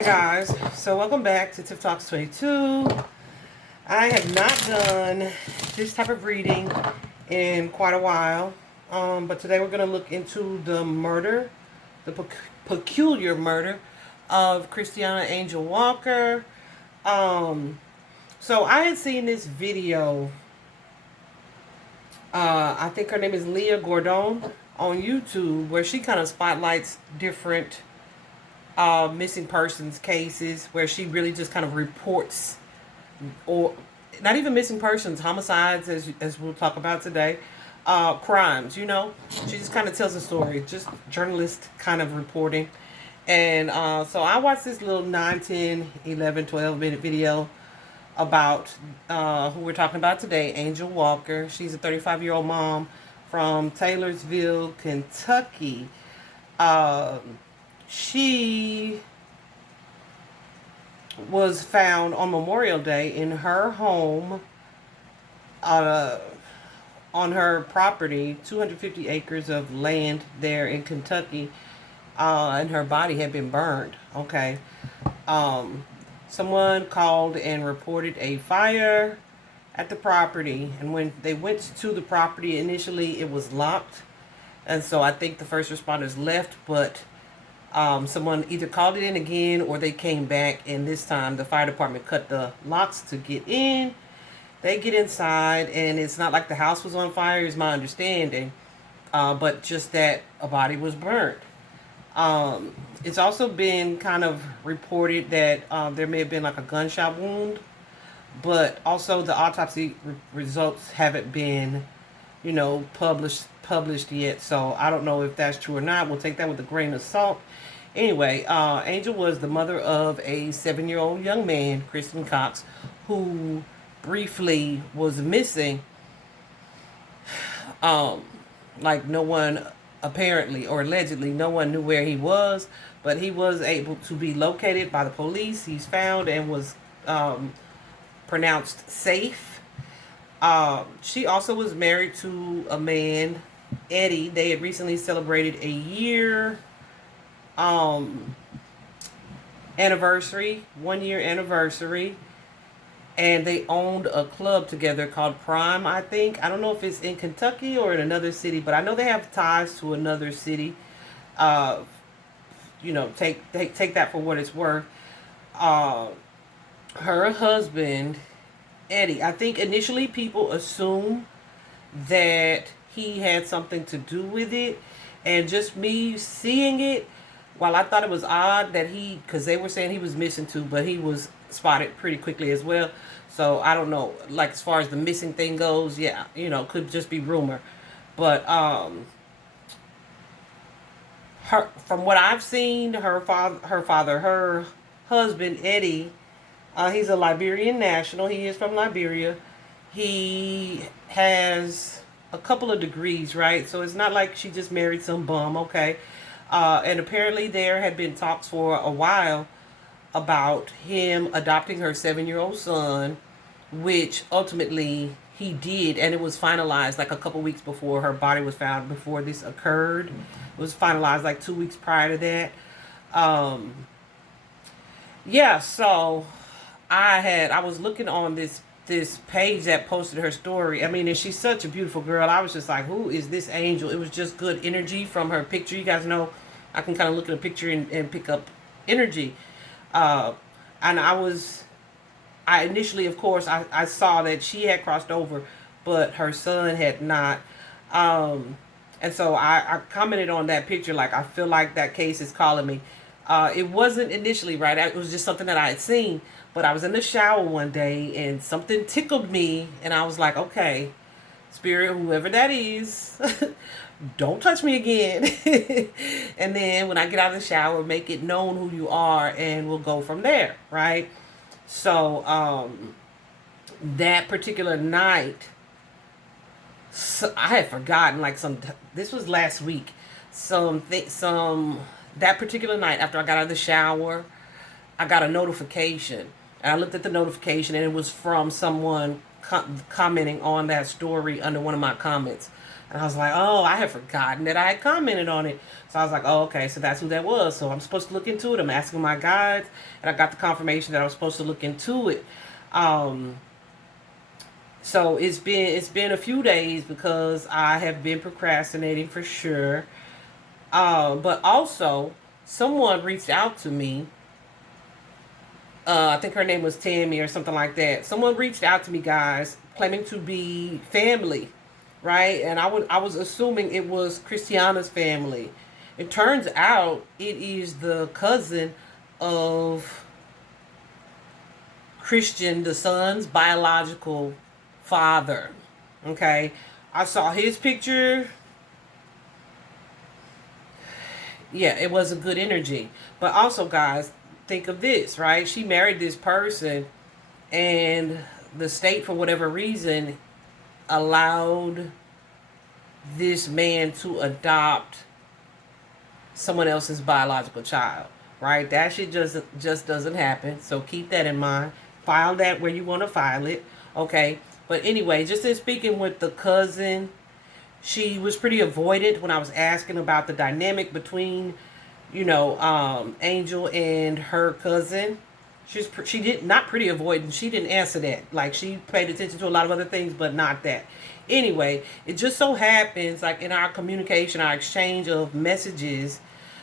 Hey guys, so welcome back to Tiff Talks 22. I have not done this type of reading in quite a while, but today we're going to look into the murder, the peculiar murder of Christiana Angel Walker. So I had seen this video, I think her name is Leah Gordon, on YouTube, where she kind of spotlights different missing persons cases, where she really just kind of reports, or not even missing persons, homicides, as we'll talk about today, crimes. She just kind of tells a story, just journalist kind of reporting. And so I watched this little 9, 10, 11, 12-minute video about who we're talking about today, Angel Walker. She's a 35-year-old mom from Taylorsville, Kentucky. She was found on Memorial Day in her home, on her property, 250 acres of land there in Kentucky, and her body had been burned. Okay. Someone called and reported a fire at the property, and when they went to the property, initially it was locked, and so I think the first responders left, but someone either called it in again or they came back, and this time the fire department cut the locks to get in. They get inside, and it's not like the house was on fire, is my understanding, but just that a body was burnt. It's also been kind of reported that there may have been like a gunshot wound, but also the autopsy results haven't been, published yet. So I don't know if that's true or not. We'll take that with a grain of salt. Anyway, Angel was the mother of a 7-year-old young man, Christian Cox, who briefly was missing. Like no one, apparently or allegedly, no one knew where he was, but he was able to be located by the police. He's found and was pronounced safe. She also was married to a man, Eddie. They had recently celebrated a year anniversary, 1-year anniversary, and they owned a club together called Prime, I think. I don't know if it's in Kentucky or in another city, but I know they have ties to another city. Take that for what it's worth. Her husband, Eddie, I think initially people assume that he had something to do with it, and just me seeing it, while I thought it was odd that because they were saying he was missing too, but he was spotted pretty quickly as well. So I don't know, like as far as the missing thing goes, yeah, could just be rumor. But from what I've seen, her husband Eddie, he's a Liberian national. He is from Liberia. He has a couple of degrees, right? So it's not like she just married some bum, okay? And apparently there had been talks for a while about him adopting her 7-year-old son, which ultimately he did, and it was finalized like a couple weeks before her body was found, before this occurred. It was finalized like 2 weeks prior to that. Yeah, so I was looking on this page that posted her story. I mean, and she's such a beautiful girl. I was just like, who is this Angel? It was just good energy from her picture. You guys know I can kind of look at a picture and pick up energy. And I initially, of course, I saw that she had crossed over, but her son had not. And so I commented on that picture, like, I feel like that case is calling me. It wasn't initially, right? It was just something that I had seen. But I was in the shower one day and something tickled me. And I was like, okay, spirit, whoever that is, don't touch me again. And then when I get out of the shower, make it known who you are, and we'll go from there, right? So that particular night, I had forgotten, like, this was last week. That particular night, after I got out of the shower, I got a notification. And I looked at the notification, and it was from someone commenting on that story under one of my comments. And I was like, oh, I had forgotten that I had commented on it. So I was like, oh, okay, so that's who that was. So I'm supposed to look into it. I'm asking my guides, and I got the confirmation that I was supposed to look into it. So it's been a few days because I have been procrastinating for sure. But also, someone reached out to me. I think her name was Tammy or something like that. Someone reached out to me, guys, claiming to be family, right? And I was assuming it was Christiana's family. It turns out it is the cousin of Christian, the son's biological father. Okay, I saw his picture. Yeah, it was a good energy. But also, guys, think of this, right? She married this person, and the state, for whatever reason, allowed this man to adopt someone else's biological child, right? That shit just doesn't happen. So keep that in mind. File that where you want to file it, okay? But anyway, just in speaking with the cousin, she was pretty avoidant when I was asking about the dynamic between, Angel and her cousin. She did not pretty avoidant. She didn't answer that. Like, she paid attention to a lot of other things, but not that. Anyway, it just so happens, like, in our communication, our exchange of messages,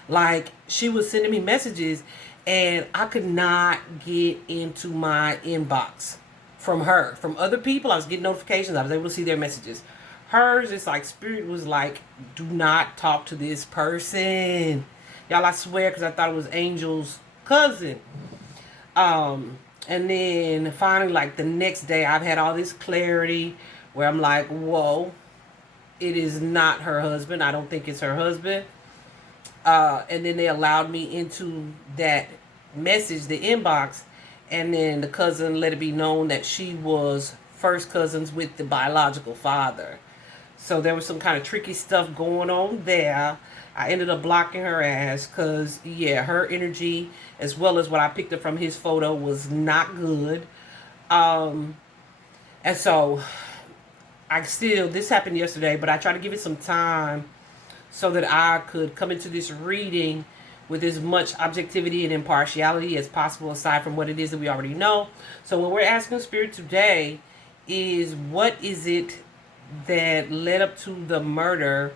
like, she was sending me messages, and I could not get into my inbox from her. From other people, I was getting notifications. I was able to see their messages. Hers, it's like Spirit was like, do not talk to this person. Y'all, I swear, because I thought it was Angel's cousin. And then finally, like the next day, I've had all this clarity where I'm like, whoa, it is not her husband. I don't think it's her husband. And then they allowed me into that message, the inbox, and then the cousin let it be known that she was first cousins with the biological father. So there was some kind of tricky stuff going on there. I ended up blocking her ass because, yeah, her energy, as well as what I picked up from his photo, was not good. And so this happened yesterday, but I tried to give it some time so that I could come into this reading with as much objectivity and impartiality as possible, aside from what it is that we already know. So what we're asking Spirit today is, what is it that led up to the murder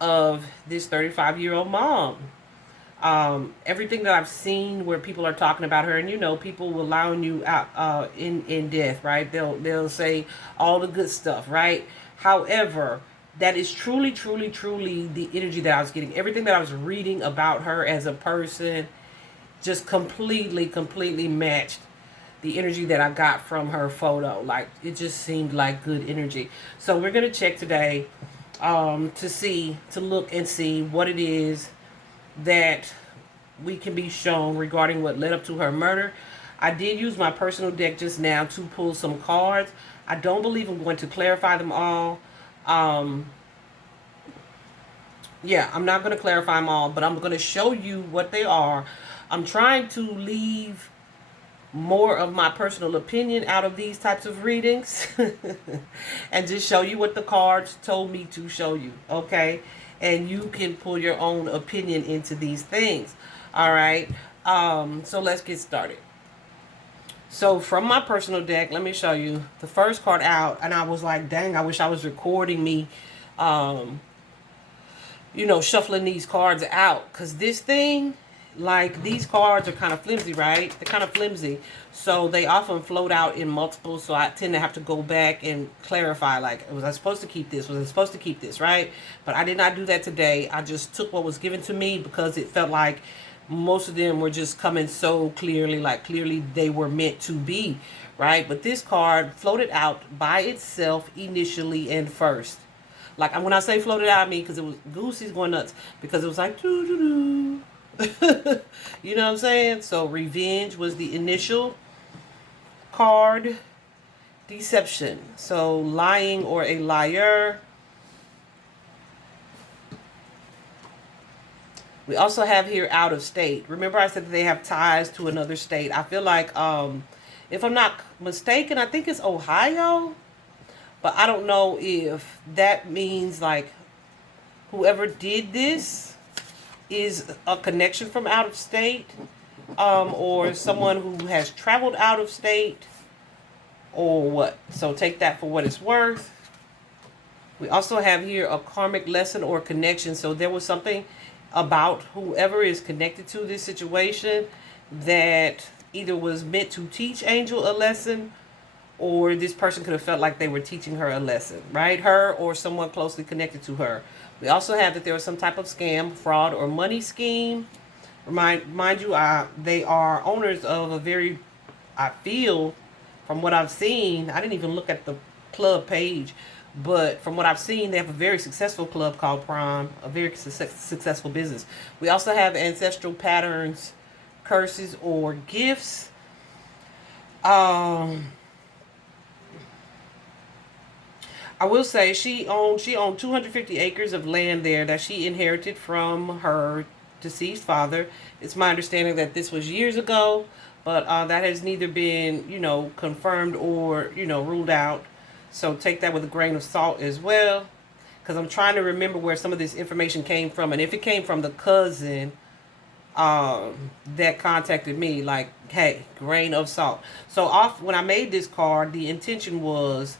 of this 35-year-old mom? Everything that I've seen where people are talking about her, and people will allowing you out in death, right? They'll say all the good stuff, right? However, that is truly, truly, truly the energy that I was getting. Everything that I was reading about her as a person just completely, completely matched the energy that I got from her photo. Like, it just seemed like good energy. So we're going to check today to look and see what it is that we can be shown regarding what led up to her murder. I did use my personal deck just now to pull some cards. I don't believe I'm going to clarify them all. Yeah, I'm not going to clarify them all, but I'm going to show you what they are. I'm trying to leave more of my personal opinion out of these types of readings and just show you what the cards told me to show you, okay? And you can pull your own opinion into these things. All right. So let's get started. So from my personal deck, let me show you the first card out. And I was like, dang, I wish I was recording me, shuffling these cards out. Because this thing, like, these cards are kind of flimsy, right? They're kind of flimsy. So they often float out in multiples. So I tend to have to go back and clarify, like, was I supposed to keep this? Was I supposed to keep this, right? But I did not do that today. I just took what was given to me because it felt like most of them were just coming so clearly, like clearly they were meant to be, right? But this card floated out by itself initially and first. Like, when I say floated out, I mean, because it was Goosey's going nuts, because it was like doo doo doo. You know what I'm saying? So revenge was the initial card. Deception, so lying or a liar. We also have here out of state. Remember I said that they have ties to another state. I feel like, if I'm not mistaken, I think it's Ohio. But I don't know if that means like whoever did this is a connection from out of state, or someone who has traveled out of state, or what. So take that for what it's worth. We also have here a karmic lesson or connection. So there was something about whoever is connected to this situation that either was meant to teach Angel a lesson, or this person could have felt like they were teaching her a lesson, right? Her or someone closely connected to her. We also have that there was some type of scam, fraud, or money scheme. Mind you, they are owners of a very, I feel, from what I've seen, I didn't even look at the club page, but from what I've seen, they have a very successful club called Prime, a very successful business. We also have ancestral patterns, curses, or gifts. I will say she owned 250 acres of land there that she inherited from her deceased father. It's my understanding that this was years ago, but that has neither been, confirmed or, ruled out. So take that with a grain of salt as well, because I'm trying to remember where some of this information came from. And if it came from the cousin that contacted me, like, hey, grain of salt. So when I made this card, the intention was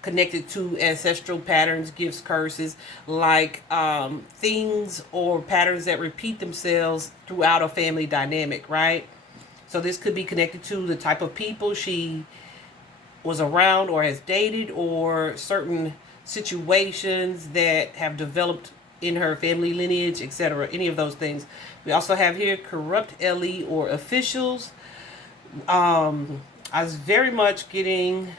connected to ancestral patterns, gifts, curses, like things or patterns that repeat themselves throughout a family dynamic, right? So this could be connected to the type of people she was around or has dated, or certain situations that have developed in her family lineage, etc. Any of those things. We also have here corrupt LE or officials. I was very much getting...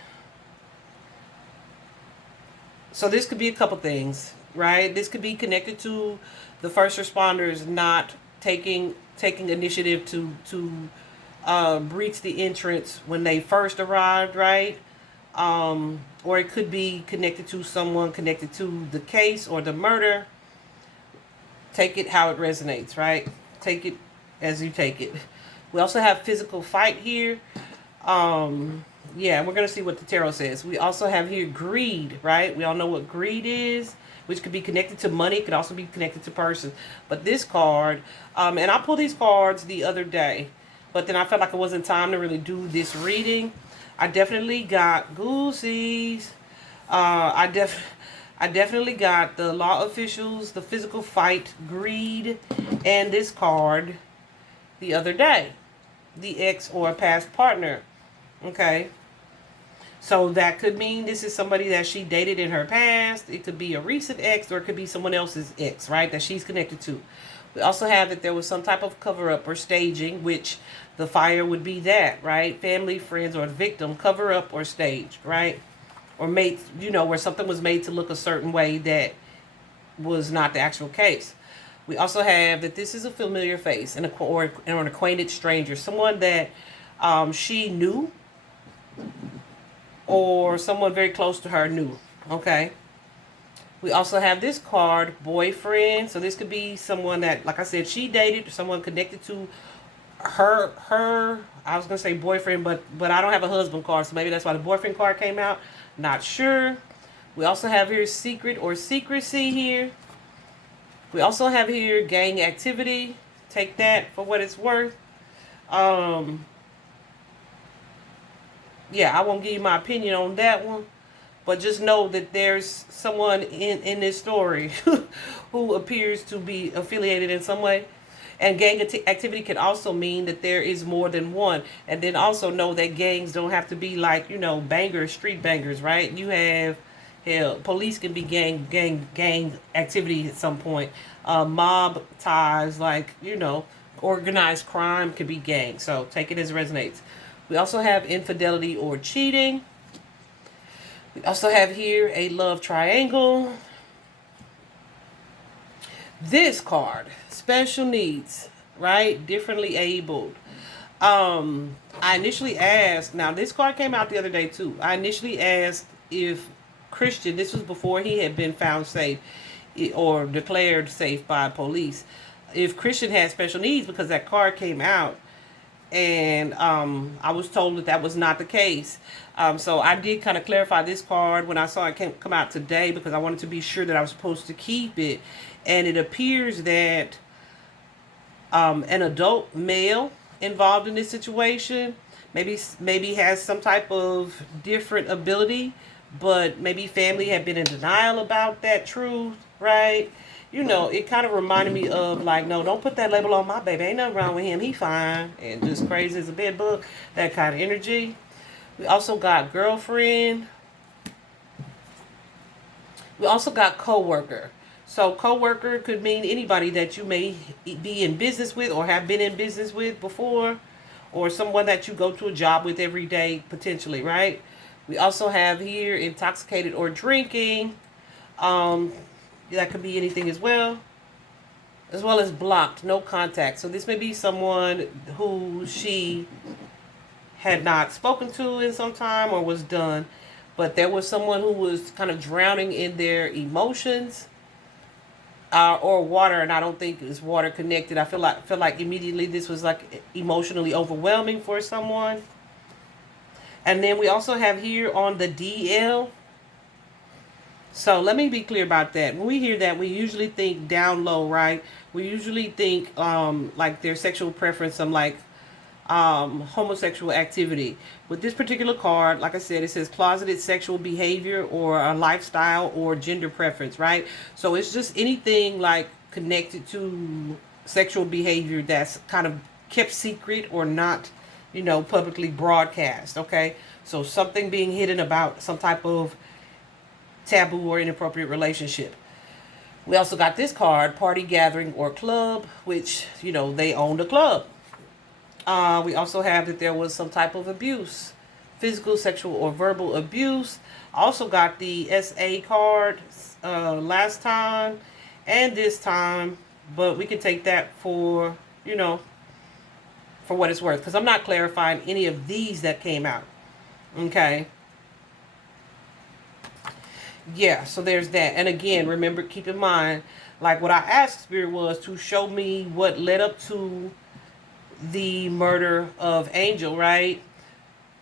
So this could be a couple things, right? This could be connected to the first responders not taking initiative to breach the entrance when they first arrived, right? Or it could be connected to someone connected to the case or the murder. Take it how it resonates, right? Take it as you take it. We also have physical fight here. Yeah, we're going to see what the tarot says. We also have here greed, right? We all know what greed is, which could be connected to money. It could also be connected to person. But this card, and I pulled these cards the other day, but then I felt like it wasn't time to really do this reading. I definitely got goosies. I definitely got the law officials, the physical fight, greed, and this card the other day. The ex or a past partner. Okay. So that could mean this is somebody that she dated in her past. It could be a recent ex, or it could be someone else's ex, right, that she's connected to. We also have that there was some type of cover-up or staging, which the fire would be that, right? Family, friends, or victim, cover-up or staged, right? Or made, where something was made to look a certain way that was not the actual case. We also have that this is a familiar face or an acquainted stranger, someone that she knew, or someone very close to her knew. Okay. We also have this card, boyfriend. So this could be someone that, like I said, she dated, someone connected to her. I was gonna say boyfriend, but I don't have a husband card, so maybe that's why the boyfriend card came out. Not sure. We also have here secret or secrecy here. We also have here gang activity. Take that for what it's worth. Yeah, I won't give you my opinion on that one, but just know that there's someone in this story who appears to be affiliated in some way. And gang activity can also mean that there is more than one. And then also know that gangs don't have to be like, bangers, street bangers, right? You have, hell, police can be gang activity at some point. Mob ties, like, organized crime could be gang. So take it as it resonates. We also have infidelity or cheating. We also have here a love triangle. This card, special needs, right? Differently abled. I initially asked, now this card came out the other day too. I initially asked if Christian, this was before he had been found safe or declared safe by police, if Christian had special needs, because that card came out. and I was told that that was not the case. So I did kind of clarify this card when I saw it come out today, because I wanted to be sure that I was supposed to keep it. And it appears that an adult male involved in this situation maybe has some type of different ability, but maybe family had been in denial about that truth, right? You know, it kind of reminded me of like, no, don't put that label on my baby. Ain't nothing wrong with him. He fine and just crazy as a bed bug. That kind of energy. We also got girlfriend. We also got coworker. So coworker could mean anybody that you may be in business with or have been in business with before, or someone that you go to a job with every day, potentially, right? We also have here intoxicated or drinking. That could be anything as well as blocked, no contact. So this may be someone who she had not spoken to in some time or was done, but there was someone who was kind of drowning in their emotions, or water, and I don't think it's water connected. I feel like immediately this was like emotionally overwhelming for someone. And then we also have here on the DL. So let me be clear about that. When we hear that, we usually think down low, right? We usually think like their sexual preference, some like homosexual activity. With this particular card, like I said, it says closeted sexual behavior or a lifestyle or gender preference, right? So it's just anything like connected to sexual behavior that's kind of kept secret or not, you know, publicly broadcast, okay? So something being hidden about some type of taboo or inappropriate relationship. We also got this card, party, gathering, or club, which, you know, they owned a club. We also have that there was some type of abuse, physical, sexual, or verbal abuse. Also got the SA card last time and this time, but we can take that for, you know, for what it's worth, because I'm not clarifying any of these that came out. Okay. Yeah, so there's that. And again, remember, keep in mind, like what I asked Spirit was to show me what led up to the murder of Angel, right?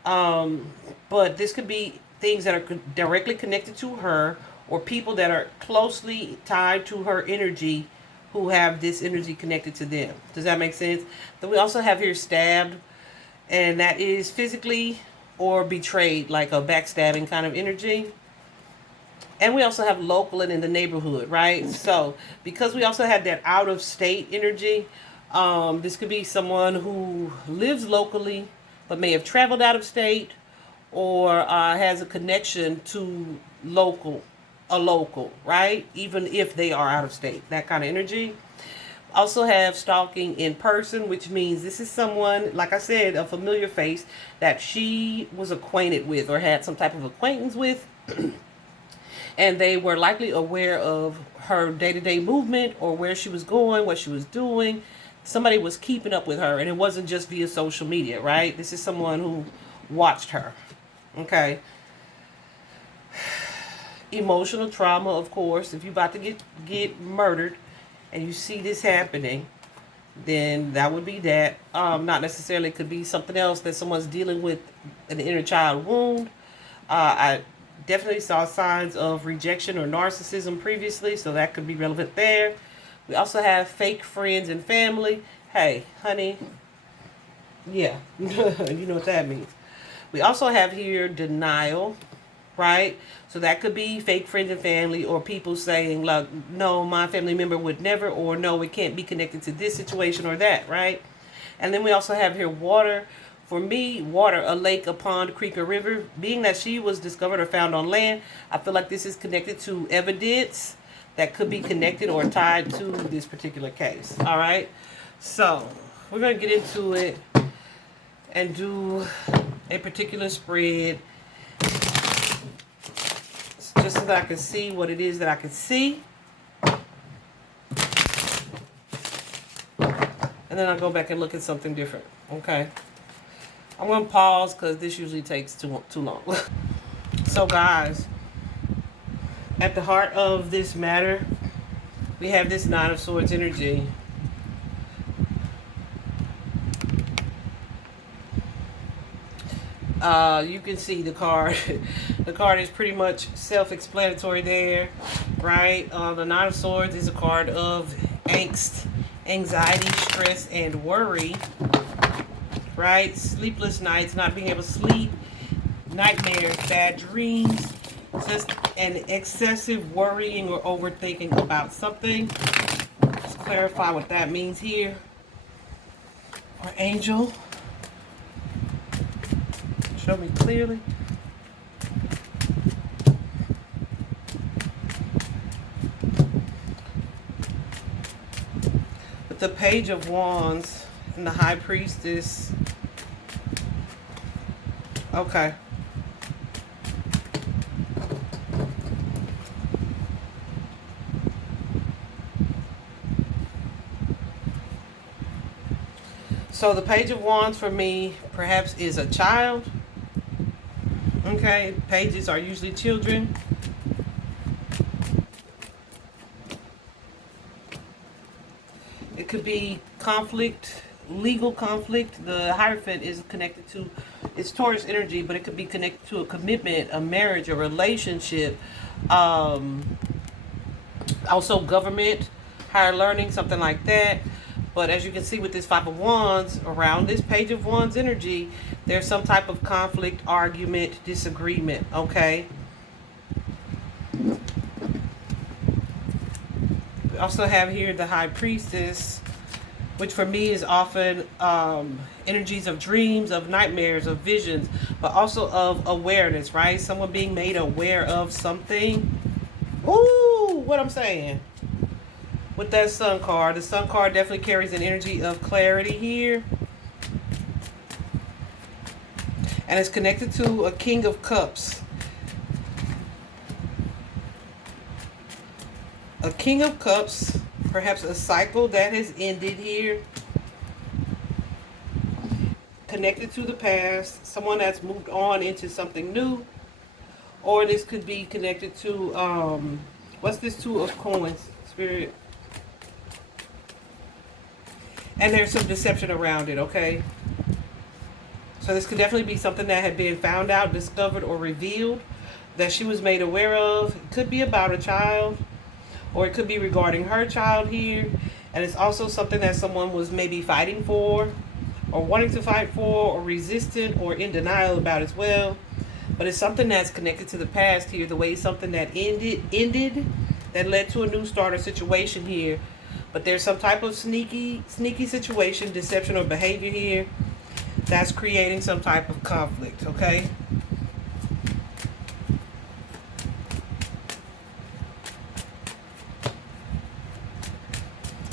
But this could be things that are directly connected to her, or people that are closely tied to her energy who have this energy connected to them. Does that make sense? Then we also have here stabbed, and that is physically or betrayed, like a backstabbing kind of energy. And we also have local and in the neighborhood, right? So because we also had that out of state energy, this could be someone who lives locally but may have traveled out of state, or has a connection to a local, right? Even if they are out of state, that kind of energy. Also have stalking in person, which means this is someone, like I said, a familiar face that she was acquainted with or had some type of acquaintance with. And they were likely aware of her day-to-day movement or where she was going, what she was doing. Somebody was keeping up with her, and it wasn't just via social media, right? This is someone who watched her. Okay. Emotional trauma, of course. If you're about to get murdered and you see this happening, then that would be that. Not necessarily, it could be something else that someone's dealing with, an inner child wound. I definitely saw signs of rejection or narcissism previously, so that could be relevant there. We also have fake friends and family. Hey, honey, yeah, you know what that means. We also have here denial, right? So that could be fake friends and family, or people saying, like, no, my family member would never, or no, it can't be connected to this situation or that, right? And then we also have here water. For me, water, a lake, a pond, creek, or river. Being that she was discovered or found on land, I feel like this is connected to evidence that could be connected or tied to this particular case. All right? So, we're going to get into it and do a particular spread just so that I can see what it is that I can see. And then I'll go back and look at something different. Okay? I'm going to pause because this usually takes too long. So guys, at the heart of this matter, we have this Nine of Swords energy. You can see the card. The card is pretty much self-explanatory there, right? The Nine of Swords is a card of angst, anxiety, stress, and worry, right? Sleepless nights, not being able to sleep, nightmares, bad dreams, just an excessive worrying or overthinking about something. Let's clarify what that means here. Or Angel, show me clearly. With the Page of Wands and the High Priestess. Okay. So the Page of Wands for me perhaps is a child. Okay, pages are usually children. It could be conflict, legal conflict. The Hierophant is connected to, it's Taurus energy, but it could be connected to a commitment, a marriage, a relationship. Also government, higher learning, something like that. But as you can see with this Five of Wands, around this Page of Wands energy, there's some type of conflict, argument, disagreement, okay? We also have here the High Priestess, which for me is often energies of dreams, of nightmares, of visions, but also of awareness, right? Someone being made aware of something. Ooh, what I'm saying. With that Sun card, the Sun card definitely carries an energy of clarity here. And it's connected to a King of Cups. A King of Cups, perhaps a cycle that has ended here. Connected to the past, someone that's moved on into something new. Or this could be connected to, what's this Two of Coins, Spirit? And there's some deception around it, okay? So this could definitely be something that had been found out, discovered, or revealed that she was made aware of. It could be about a child, or it could be regarding her child here. And it's also something that someone was maybe fighting for, or wanting to fight for, or resistant, or in denial about as well. But it's something that's connected to the past here, the way something that ended, that led to a new start or situation here. But there's some type of sneaky situation, deception, or behavior here that's creating some type of conflict, okay?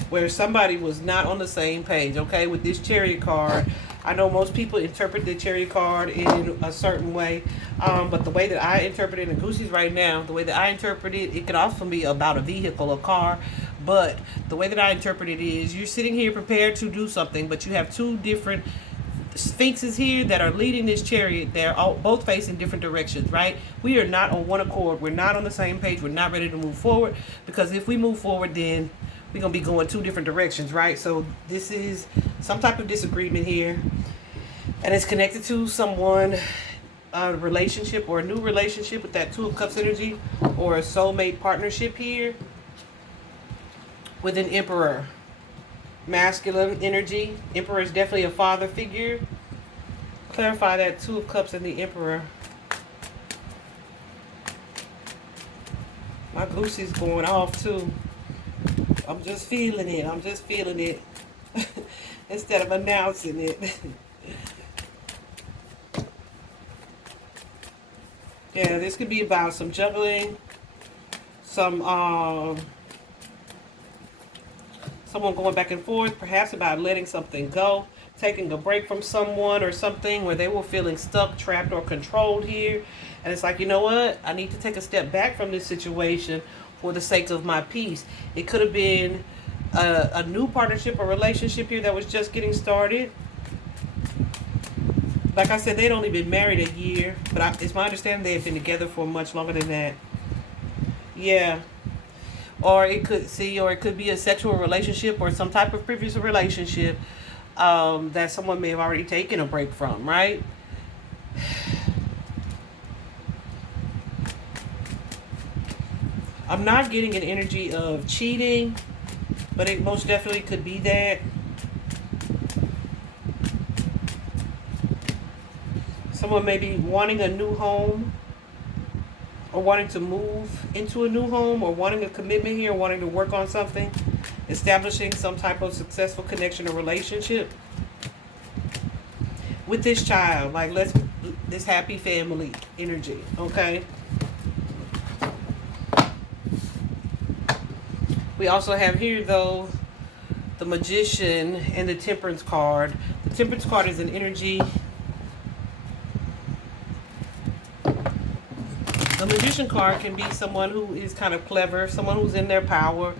Where somebody was not on the same page, okay? With this Chariot card, I know most people interpret the Chariot card in a certain way, but the way that I interpret it, and Goosey's right now, the way that I interpret it, it could also be about a vehicle, a car, but the way that I interpret it is you're sitting here prepared to do something, but you have two different sphinxes here that are leading this chariot. They're all both facing different directions, right? We are not on one accord. We're not on the same page. We're not ready to move forward, because if we move forward, then we're going to be going two different directions, right? So this is some type of disagreement here, and it's connected to someone, a relationship, or a new relationship with that Two of Cups energy, or a soulmate partnership here with an Emperor. Masculine energy. Emperor is definitely a father figure. Clarify that Two of Cups and the Emperor. My Goosey's going off too. I'm just feeling it. I'm just feeling it. Instead of announcing it. Yeah, this could be about some juggling. Someone going back and forth, perhaps about letting something go, taking a break from someone or something where they were feeling stuck, trapped, or controlled here. And it's like, you know what? I need to take a step back from this situation for the sake of my peace. It could have been a new partnership or relationship here that was just getting started. Like I said, they'd only been married a year, but it's my understanding they had been together for much longer than that. Yeah. Or it could be a sexual relationship or some type of previous relationship that someone may have already taken a break from, right? I'm not getting an energy of cheating, but it most definitely could be that. Someone may be wanting a new home, or wanting to move into a new home, or wanting a commitment here, wanting to work on something, establishing some type of successful connection or relationship with this child. Like, this happy family energy, okay? We also have here, though, the Magician and the Temperance card. The Temperance card is an energy. The Magician card can be someone who is kind of clever, someone who's in their power,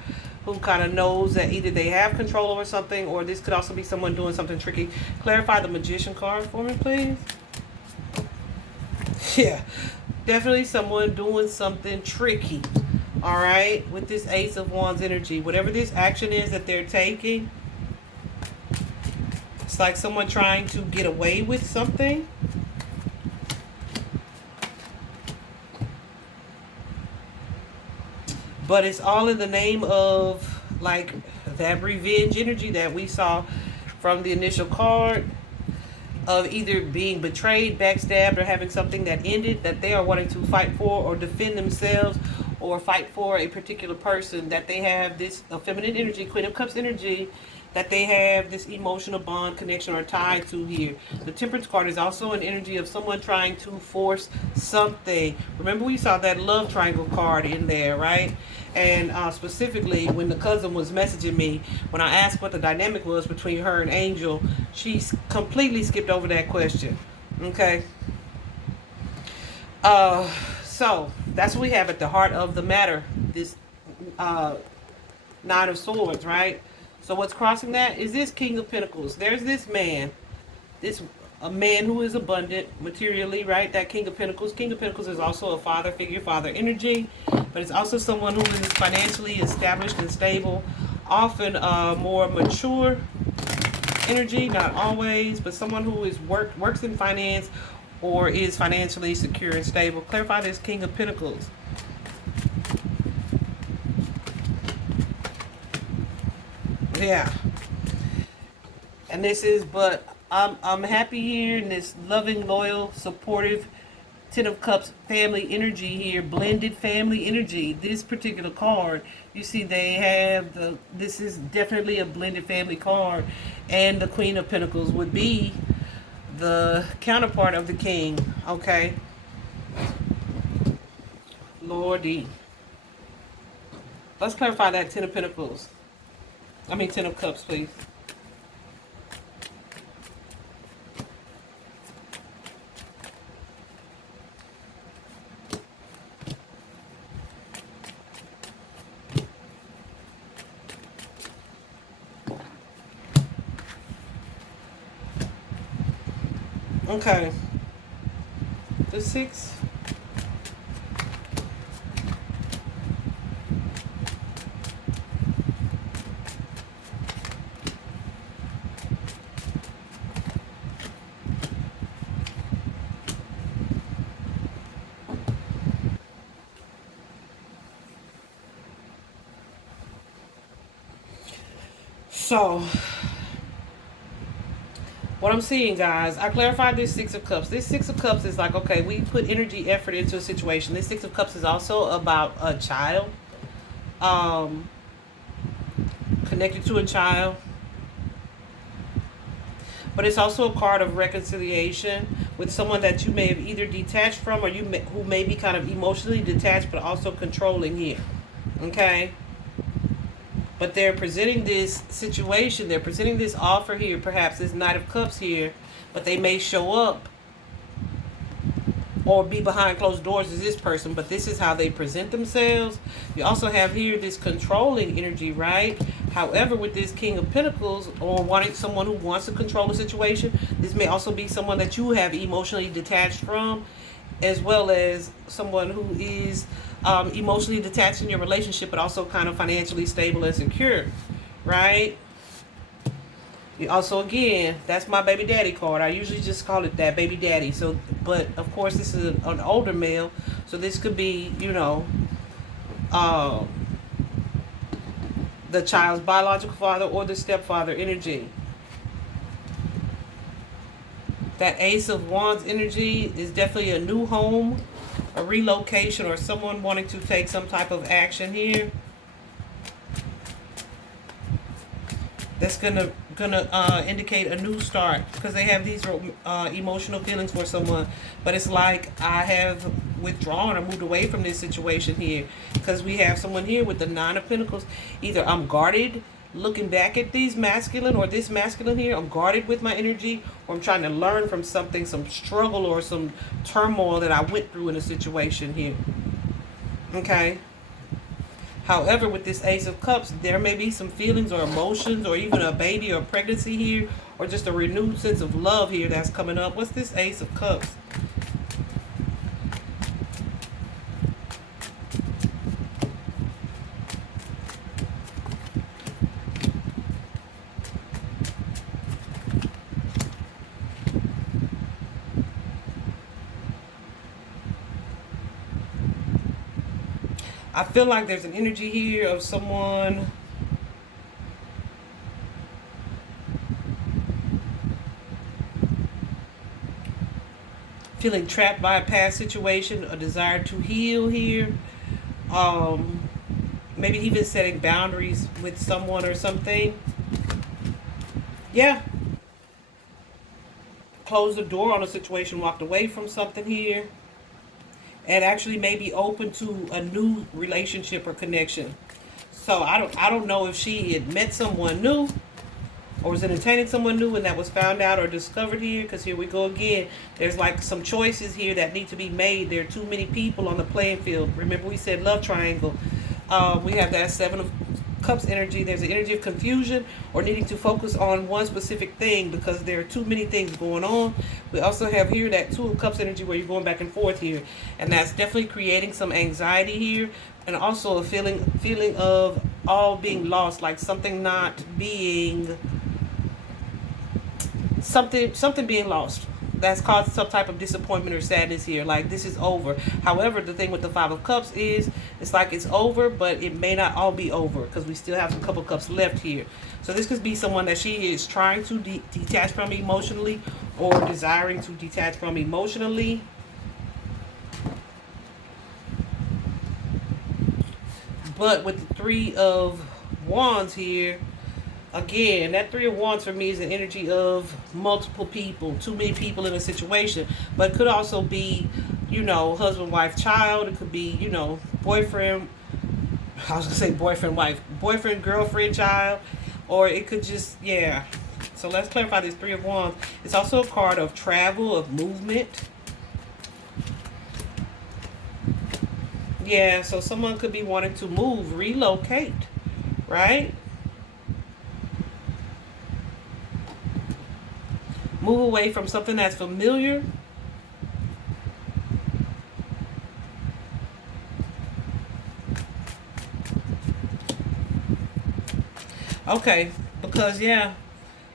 who kind of knows that either they have control over something, or this could also be someone doing something tricky. Clarify the Magician card for me, please. Yeah, definitely someone doing something tricky. All right, with this Ace of Wands energy, whatever this action is that they're taking, it's like someone trying to get away with something. But it's all in the name of, like, that revenge energy that we saw from the initial card, of either being betrayed, backstabbed, or having something that ended that they are wanting to fight for or defend themselves, or fight for a particular person, that they have this feminine energy, Queen of Cups energy, that they have this emotional bond, connection, or tie to here. The Temperance card is also an energy of someone trying to force something. Remember, we saw that love triangle card in there, right? And specifically, when the cousin was messaging me, when I asked what the dynamic was between her and Angel, she completely skipped over that question. Okay? So, that's what we have at the heart of the matter. This Nine of Swords, right? So what's crossing that is this King of Pentacles. There's this man, a man who is abundant materially, right? That King of Pentacles. King of Pentacles is also a father figure, father energy, but it's also someone who is financially established and stable, often more mature energy, not always, but someone who is works in finance or is financially secure and stable. Clarify this King of Pentacles. Yeah. And this is, but I'm happy here in this loving, loyal, supportive Ten of Cups family energy here, blended family energy. This particular card, you see they have this is definitely a blended family card, and the Queen of Pentacles would be the counterpart of the King, okay? Lordy. Let's clarify that Ten of Pentacles. Ten of Cups, please. Okay. The 6. So, what I'm seeing, guys, I clarified this Six of Cups. This Six of Cups is like, okay, we put energy, effort into a situation. This Six of Cups is also about a child, connected to a child. But it's also a card of reconciliation with someone that you may have either detached from, or who may be kind of emotionally detached but also controlling here. Okay? But they're presenting this situation, they're presenting this offer here, perhaps this Knight of Cups here, but they may show up or be behind closed doors as this person, but this is how they present themselves. You also have here this controlling energy, right? However, with this King of Pentacles, or wanting someone who wants to control the situation, this may also be someone that you have emotionally detached from, as well as someone who is emotionally detached in your relationship, but also kind of financially stable and secure, right? You also, again, that's my baby daddy card. I usually just call it that, baby daddy. So, but of course, this is an older male, so this could be, um, the child's biological father or the stepfather energy. That Ace of Wands energy is definitely a new home, a relocation, or someone wanting to take some type of action here. That's gonna indicate a new start, because they have these emotional feelings for someone, but it's like I have withdrawn or moved away from this situation here, because we have someone here with the Nine of Pentacles. Either I'm guarded, looking back at these masculine, or this masculine here, I'm guarded with my energy, or I'm trying to learn from something, some struggle or some turmoil that I went through in a situation here. Okay. However, with this Ace of Cups, there may be some feelings or emotions, or even a baby or pregnancy here, or just a renewed sense of love here that's coming up. What's this Ace of Cups? I feel like there's an energy here of someone feeling trapped by a past situation, a desire to heal here. Maybe even setting boundaries with someone or something. Yeah. Closed the door on a situation, walked away from something here. And actually maybe open to a new relationship or connection. So I don't know if she had met someone new, or was entertaining someone new and that was found out or discovered here, because here we go again. There's like some choices here that need to be made. There are too many people on the playing field. Remember we said love triangle. We have that Seven of Cups energy. There's an energy of confusion or needing to focus on one specific thing because there are too many things going on. We also have here that Two of Cups energy where you're going back and forth here, and that's definitely creating some anxiety here, and also a feeling of all being lost, like something not being something being lost. That's caused some type of disappointment or sadness here, like this is over. However, the thing with the Five of Cups is it's like it's over, but it may not all be over, because we still have a couple cups left here. So this could be someone that she is trying to detach from emotionally, or desiring to detach from emotionally. But with the Three of Wands here, again, that Three of Wands for me is an energy of multiple people, too many people in a situation. But it could also be, you know, husband, wife, child. It could be, you know, boyfriend, I was going to say boyfriend, wife, boyfriend, girlfriend, child. Or it could just, yeah. So let's clarify this Three of Wands. It's also a card of travel, of movement. Yeah, so someone could be wanting to move, relocate, right? Move away from something that's familiar. Okay, because yeah,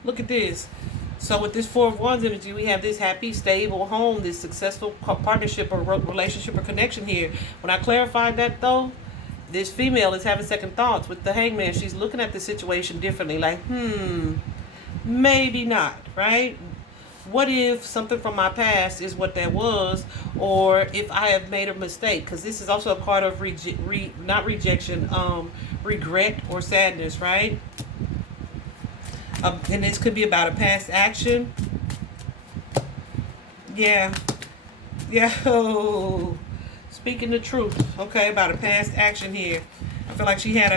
look at this. So with this Four of Wands energy, we have this happy, stable home, this successful partnership or relationship or connection here. When I clarified that though, this female is having second thoughts with the Hangman. She's looking at the situation differently, like, maybe not, right? What if something from my past is what that was, or if I have made a mistake? Because this is also a card of not rejection, regret or sadness, right? And this could be about a past action. Yeah. Speaking the truth, okay, about a past action here. I feel like she had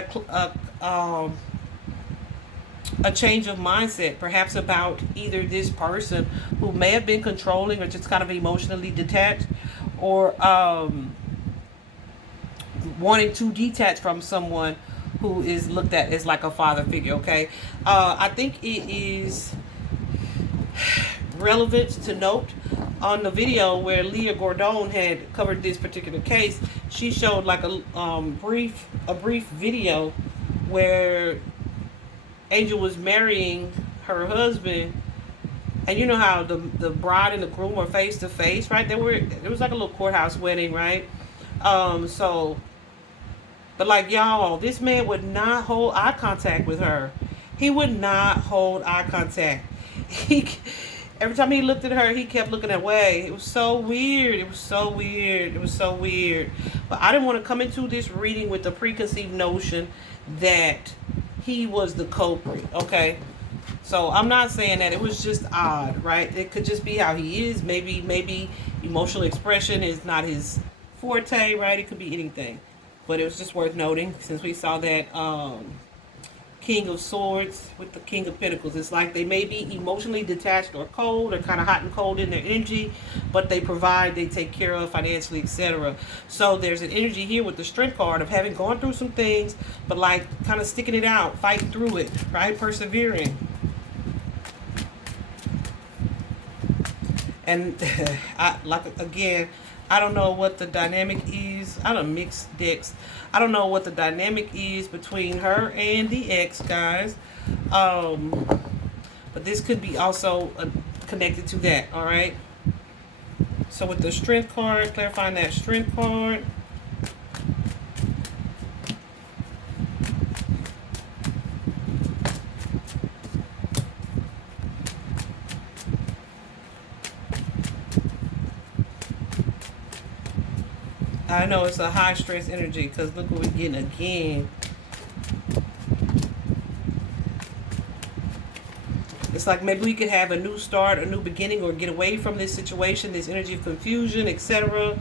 a change of mindset, perhaps about either this person who may have been controlling or just kind of emotionally detached, or wanting to detach from someone who is looked at as like a father figure, okay? I think it is relevant to note on the video where Leah Gordon had covered this particular case. She showed like a brief video where Angel was marrying her husband, and you know how the bride and the groom were face to face, right? It was like a little courthouse wedding, right? So But like y'all, this man would not hold eye contact with her. He would not hold eye contact. He every time he looked at her, he kept looking away. It was so weird. It was so weird. It was so weird. But I didn't want to come into this reading with the preconceived notion that he was the culprit. Okay. So I'm not saying that. It was just odd, right? It could just be how he is. Maybe emotional expression is not his forte, right? It could be anything. But it was just worth noting since we saw that King of Swords with the King of Pentacles. It's like they may be emotionally detached or cold or kind of hot and cold in their energy, but they provide, they take care of financially, etc. So there's an energy here with the Strength card of having gone through some things, but like kind of sticking it out, fighting through it, right? Persevering. And again, I don't know what the dynamic is. I don't mix decks. I don't know what the dynamic is between her and the ex, guys. But this could be also connected to that, all right? So with the Strength card, clarifying that Strength card. I know it's a high stress energy because look what we're getting again. It's like maybe we could have a new start, a new beginning, or get away from this situation, this energy of confusion, etc.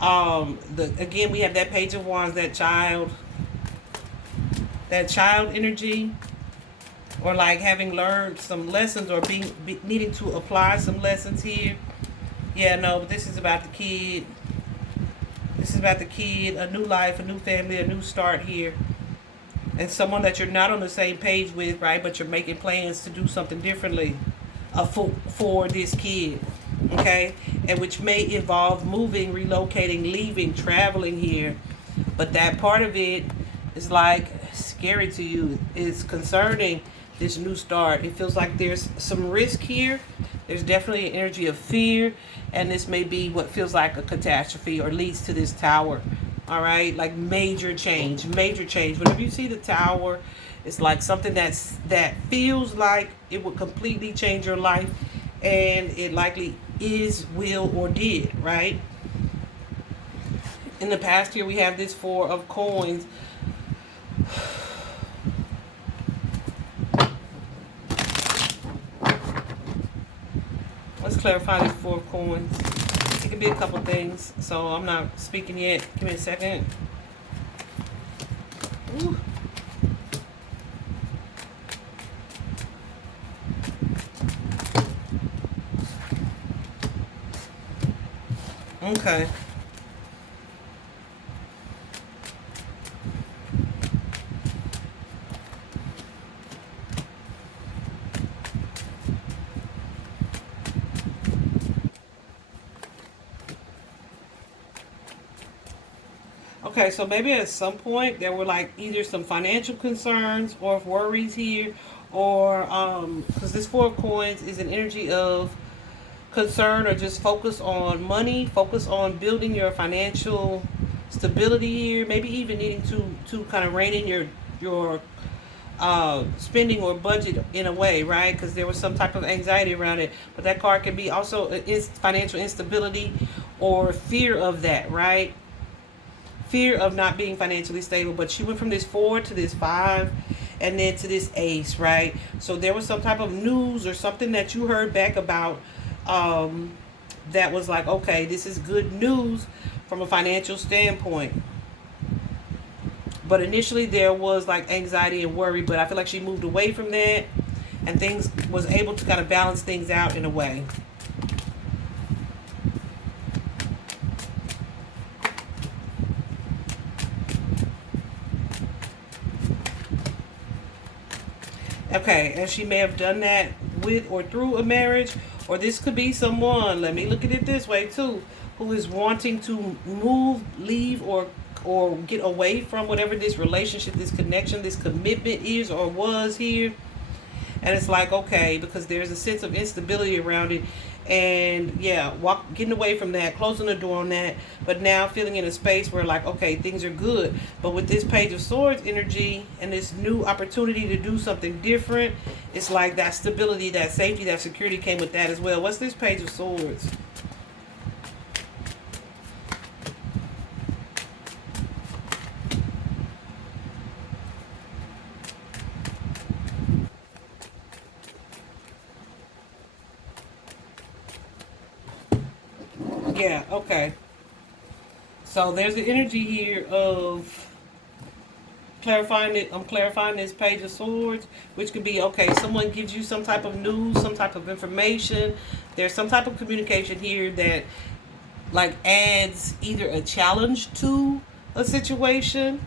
Again, we have that Page of Wands, that child energy, or like having learned some lessons or needing to apply some lessons here. Yeah, no, but this is about the kid. This is about the kid, a new life, a new family, a new start here. And someone that you're not on the same page with, right? But you're making plans to do something differently for this kid, okay? And which may involve moving, relocating, leaving, traveling here. But that part of it is like scary to you. It's concerning, this new start. It feels like there's some risk here. There's definitely an energy of fear. And this may be what feels like a catastrophe or leads to this tower. All right, like major change, major change. Whenever you see the tower, it's like something that feels like it would completely change your life, and it likely is, will, or did, right? In the past here, we have this Four of Coins. Let's clarify this Four of Coins. It could be a couple things, so I'm not speaking yet. Give me a second. Ooh. Okay. Okay, so maybe at some point there were like either some financial concerns or worries here, or because this Four of Coins is an energy of concern or just focus on money, focus on building your financial stability here, maybe even needing to kind of rein in your spending or budget in a way, right? Because there was some type of anxiety around it. But that card can be also financial instability or fear of that, right? Fear of not being financially stable. But she went from this 4 to this 5 and then to this Ace, right? So there was some type of news or something that you heard back about that was like, okay, this is good news from a financial standpoint. But initially there was like anxiety and worry, but I feel like she moved away from that and things was able to kind of balance things out in a way. Okay, and she may have done that with or through a marriage, or this could be someone, let me look at it this way too, who is wanting to move, leave, or get away from whatever this relationship, this connection, this commitment is or was here. And it's like, okay, because there's a sense of instability around it. And yeah, getting away from that, closing the door on that, but now feeling in a space where like, okay, things are good. But with this Page of Swords energy and this new opportunity to do something different, it's like that stability, that safety, that security came with that as well. What's this Page of Swords? Yeah, okay. So there's the energy here of clarifying it. I'm clarifying this Page of Swords, which could be, okay, someone gives you some type of news, some type of information. There's some type of communication here that like adds either a challenge to a situation,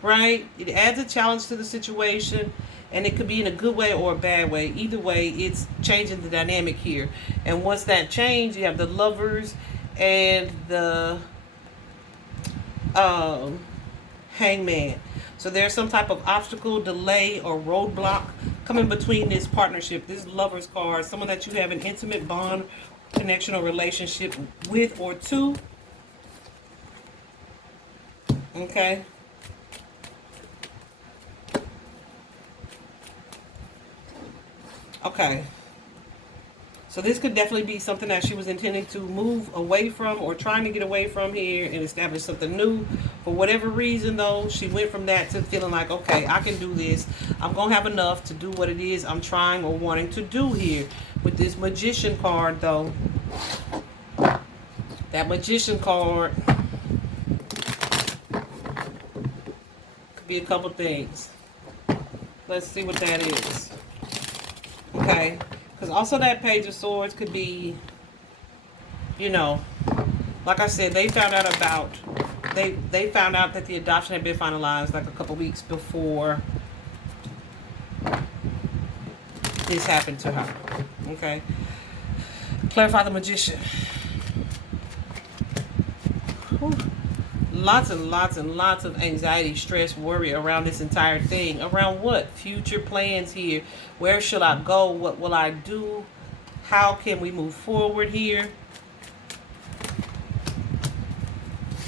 right? It adds a challenge to the situation, and it could be in a good way or a bad way. Either way, it's changing the dynamic here. And once that change, you have the Lovers and the Hangman. So there's some type of obstacle, delay, or roadblock coming between this partnership, this Lovers card, someone that you have an intimate bond, connection, or relationship with or to. Okay. Okay. So this could definitely be something that she was intending to move away from or trying to get away from here and establish something new. For whatever reason, though, she went from that to feeling like, okay, I can do this. I'm going to have enough to do what it is I'm trying or wanting to do here. With this Magician card, though, that Magician card could be a couple things. Let's see what that is. Okay. Because also that Page of Swords could be, you know, like I said, they found out about, they found out that the adoption had been finalized like a couple weeks before this happened to her. Okay. Clarify the Magician. Whew. Lots and lots and lots of anxiety, stress, worry around this entire thing. Around what? Future plans here. Where shall I go? What will I do? How can we move forward here?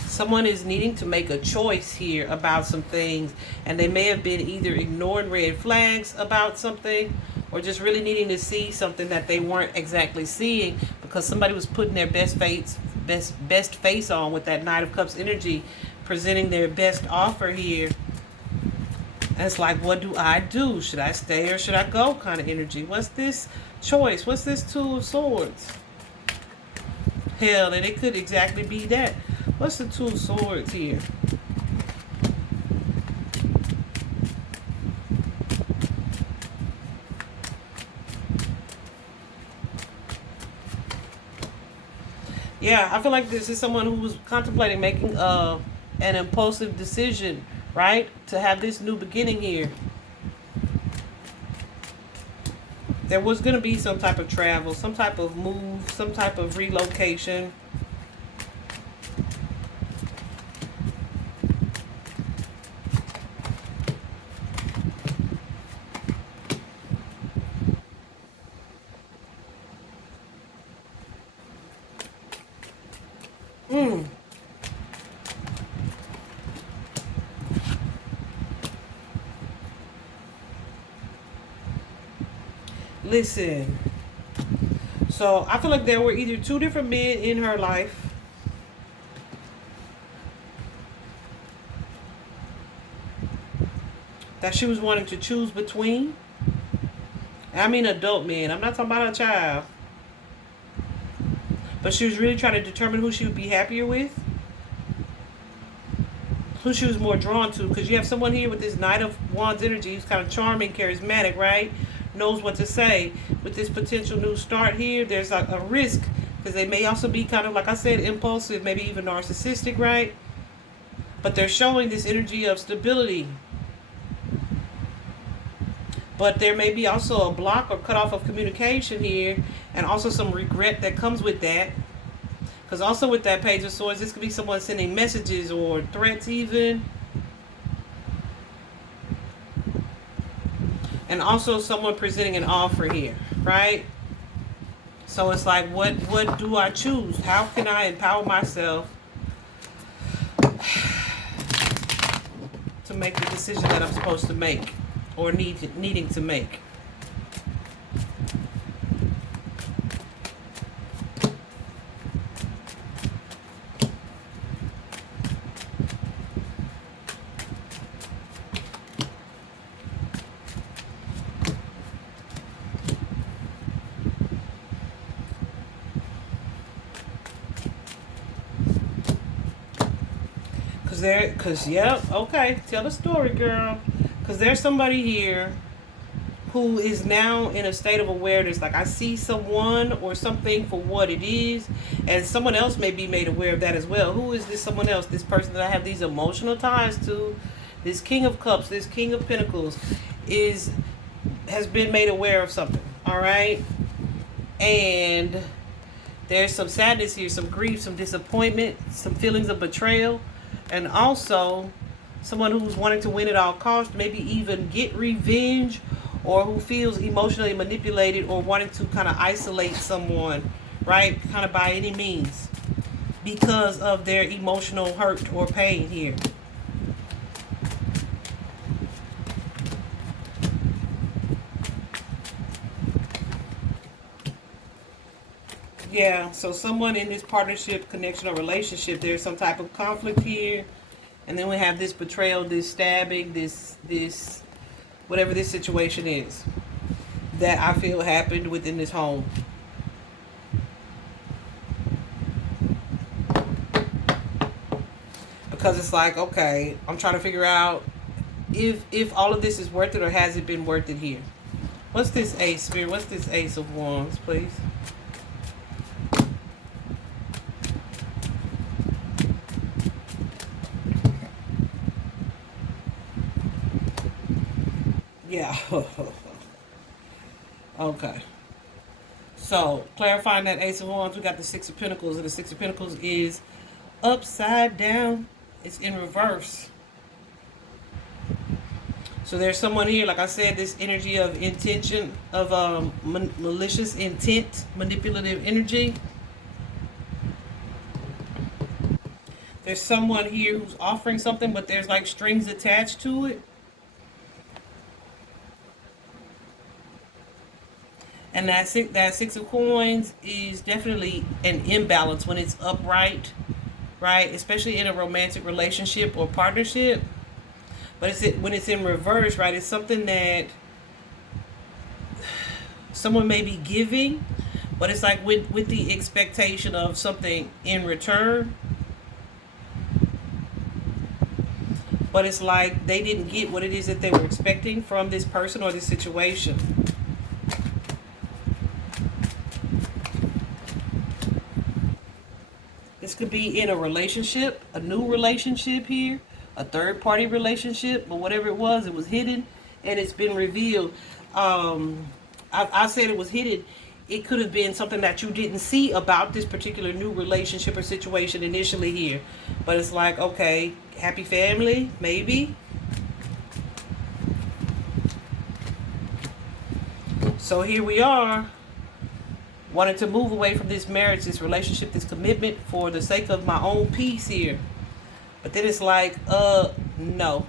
Someone is needing to make a choice here about some things, and they may have been either ignoring red flags about something or just really needing to see something that they weren't exactly seeing because somebody was putting their best face on with that Knight of Cups energy, presenting their best offer here. And it's like, what do I do? Should I stay or should I go kind of energy? What's this choice? What's this Two of Swords? Hell, and it could exactly be that. What's the Two of Swords here? Yeah, I feel like this is someone who was contemplating making an impulsive decision, right? To have this new beginning here. There was going to be some type of travel, some type of move, some type of relocation. Listen, so I feel like there were either two different men in her life that she was wanting to choose between. I mean adult men. I'm not talking about a child. But she was really trying to determine who she would be happier with. Who she was more drawn to. Because you have someone here with this Knight of Wands energy who's kind of charming, charismatic, right? Knows what to say. With this potential new start here, there's a risk. Because they may also be kind of, like I said, impulsive, maybe even narcissistic, right? But they're showing this energy of stability. But there may be also a block or cutoff of communication here, and also some regret that comes with that. Because also with that Page of Swords, this could be someone sending messages or threats even. And also someone presenting an offer here, right? So it's like, what do I choose? How can I empower myself to make the decision that I'm supposed to make or needing to make? Okay, tell the story, girl. Because there's somebody here who is now in a state of awareness. Like, I see someone or something for what it is, and someone else may be made aware of that as well. Who is this someone else? This person that I have these emotional ties to, this King of Cups, this King of Pentacles, has been made aware of something. All right, and there's some sadness here, some grief, some disappointment, some feelings of betrayal, and also someone who's wanting to win at all costs, maybe even get revenge, or who feels emotionally manipulated or wanting to kind of isolate someone, right? Kind of by any means because of their emotional hurt or pain here. Yeah, so someone in this partnership, connection, or relationship, there's some type of conflict here. And then we have this betrayal, this stabbing, this whatever this situation is that I feel happened within this home. Because it's like, okay, I'm trying to figure out if all of this is worth it, or has it been worth it here. What's this Ace, Spirit? What's this Ace of Wands, please? Yeah. Okay. So, clarifying that Ace of Wands, we got the Six of Pentacles, and the Six of Pentacles is upside down. It's in reverse. So there's someone here, like I said, this energy of intention, of malicious intent, manipulative energy. There's someone here who's offering something, but there's like strings attached to it. And that six of coins is definitely an imbalance when it's upright, right? Especially in a romantic relationship or partnership. But when it's in reverse, right? It's something that someone may be giving, but it's like with the expectation of something in return. But it's like they didn't get what it is that they were expecting from this person or this situation. This could be in a relationship, a new relationship here, a third-party relationship, but whatever it was hidden, and it's been revealed. I said it was hidden. It could have been something that you didn't see about this particular new relationship or situation initially here. But it's like, okay, happy family, maybe. So here we are, wanted to move away from this marriage, this relationship, this commitment for the sake of my own peace here. But then it's like, no,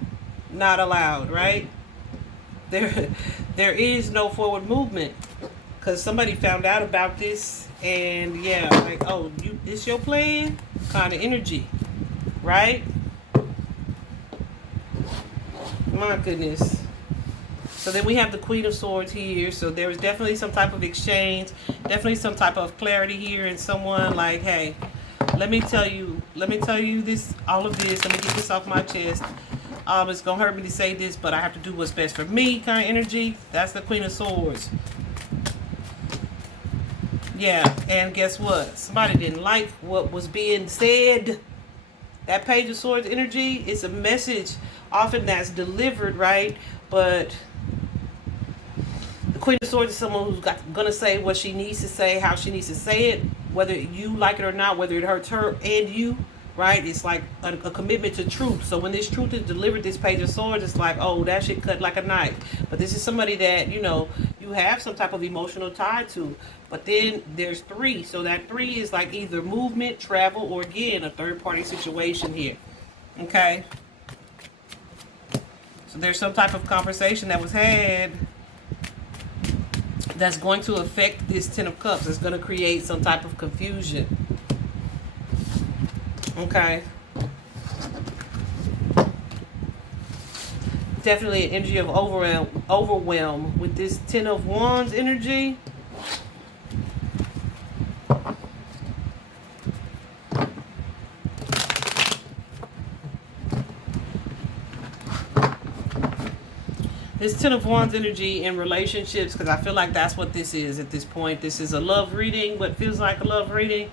not allowed, right? There is no forward movement because somebody found out about this, and yeah, like, oh, this your plan? Kind of energy, right? My goodness. So then we have the Queen of Swords here. So there is definitely some type of exchange, definitely some type of clarity here, and someone like, hey, let me tell you this, all of this. Let me get this off my chest. It's gonna hurt me to say this, but I have to do what's best for me. Kind of energy. That's the Queen of Swords. Yeah, and guess what? Somebody didn't like what was being said. That Page of Swords energy is a message often that's delivered, right? But the Queen of Swords is someone who's gonna say what she needs to say, how she needs to say it, whether you like it or not, whether it hurts her and you, right? It's like a commitment to truth. So when this truth is delivered, this Page of Swords, it's like, oh, that shit cut like a knife. But this is somebody that, you have some type of emotional tie to. But then there's 3. So that 3 is like either movement, travel, or again, a third-party situation here. Okay? So there's some type of conversation that was had that's going to affect this 10 of Cups. It's going to create some type of confusion. Okay? Definitely an energy of overwhelm with this 10 of Wands energy. This 10 of Wands energy in relationships, because I feel like that's what this is at this point. This is a love reading, what feels like a love reading.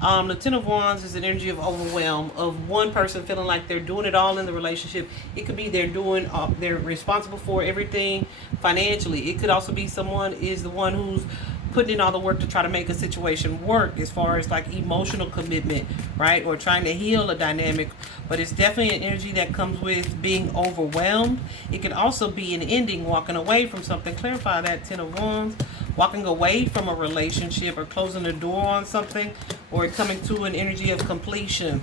The 10 of Wands is an energy of overwhelm, of one person feeling like they're doing it all in the relationship. It could be they're responsible for everything financially. It could also be someone is the one who's putting in all the work to try to make a situation work as far as like emotional commitment, right? Or trying to heal a dynamic. But it's definitely an energy that comes with being overwhelmed. It can also be an ending, walking away from something. Clarify that 10 of Wands. Walking away from a relationship or closing the door on something, or coming to an energy of completion.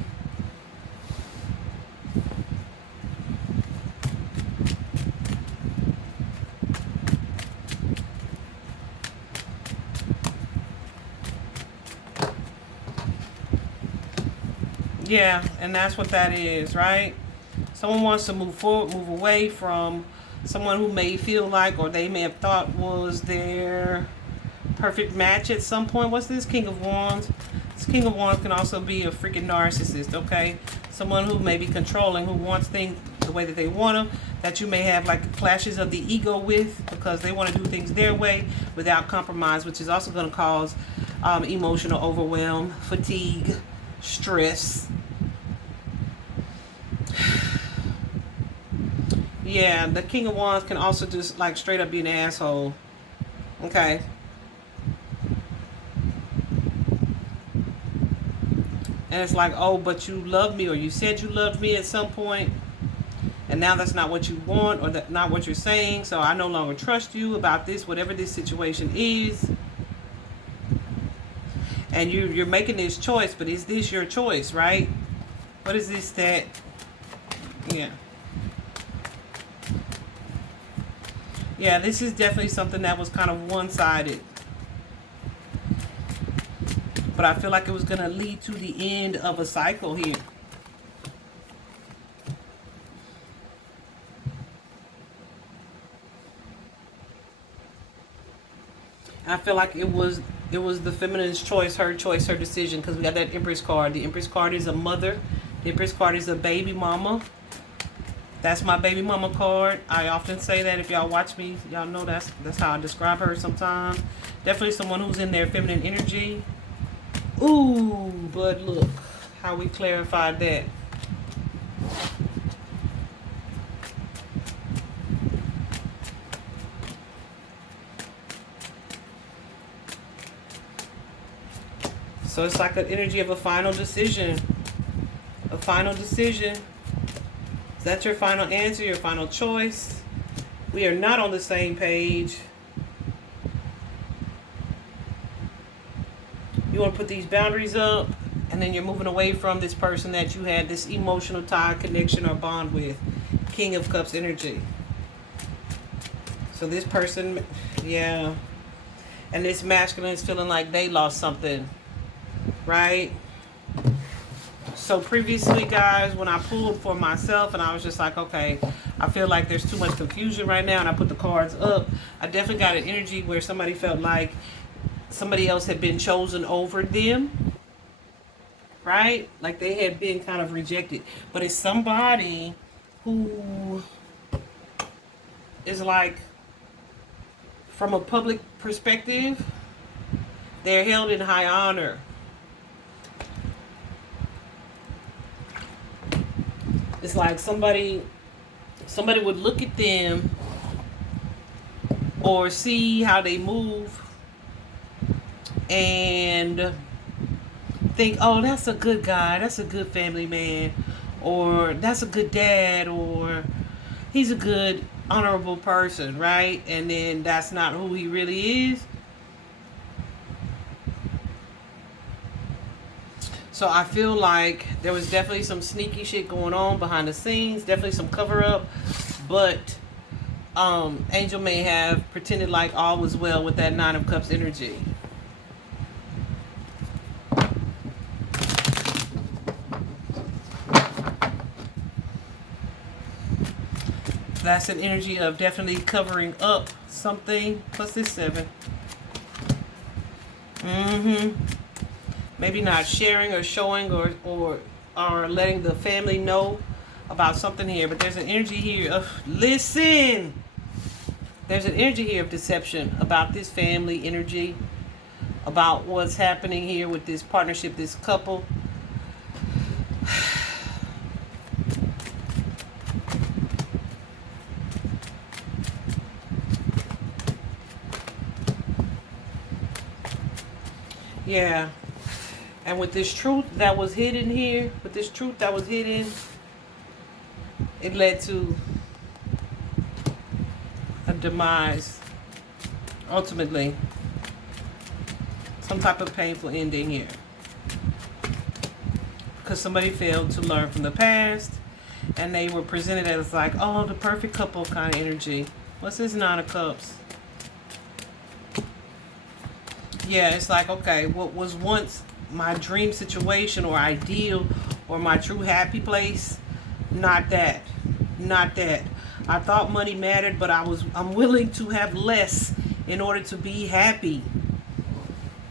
Yeah, and that's what that is, right? Someone wants to move forward, move away from someone who may feel like, or they may have thought was their perfect match at some point. What's this? King of Wands. This King of Wands can also be a freaking narcissist, okay? Someone who may be controlling, who wants things the way that they want them, that you may have like clashes of the ego with, because they want to do things their way without compromise, which is also going to cause emotional overwhelm, fatigue, stress. Yeah, the King of Wands can also just like straight up be an asshole. Okay. And it's like, oh, but you love me, or you said you loved me at some point, and now that's not what you want, or that not what you're saying, so I no longer trust you about this, whatever this situation is. And you're making this choice, but is this your choice, right? What is this that... Yeah. Yeah, this is definitely something that was kind of one-sided. But I feel like it was going to lead to the end of a cycle here. I feel like it was the feminine's choice, her decision, because we got that Empress card. The Empress card is a mother. The Empress card is a baby mama. That's my baby mama card. I often say that. If y'all watch me, y'all know that's how I describe her sometimes. Definitely someone who's in their feminine energy. Ooh, but look how we clarified that. So it's like an energy of a final decision. A final decision. Is that your final answer, your final choice? We are not on the same page. You want to put these boundaries up, and then you're moving away from this person that you had this emotional tie, connection, or bond with. King of Cups energy. So this person, yeah. And this masculine is feeling like they lost something, right? So previously, guys, when I pulled for myself and I was just like, okay, I feel like there's too much confusion right now, and I put the cards up, I definitely got an energy where somebody felt like somebody else had been chosen over them, right? Like they had been kind of rejected. But it's somebody who is like, from a public perspective, they're held in high honor. It's like somebody would look at them or see how they move and think, oh, that's a good guy, that's a good family man, or that's a good dad, or he's a good, honorable person, right? And then that's not who he really is. So I feel like there was definitely some sneaky shit going on behind the scenes, definitely some cover up, but Angel may have pretended like all was well with that Nine of Cups energy. That's an energy of definitely covering up something. Plus this 7. Maybe not sharing or showing or letting the family know about something here. But there's an energy here of, listen, there's an energy here of deception about this family energy, about what's happening here with this partnership, this couple. Yeah. And with this truth that was hidden here, it led to a demise. Ultimately, some type of painful ending here. Because somebody failed to learn from the past, and they were presented as like, oh, the perfect couple kind of energy. What's this Nine of Cups? Yeah, it's like, okay, what was once my dream situation or ideal or my true happy place, not that. I thought money mattered, but I'm willing to have less in order to be happy.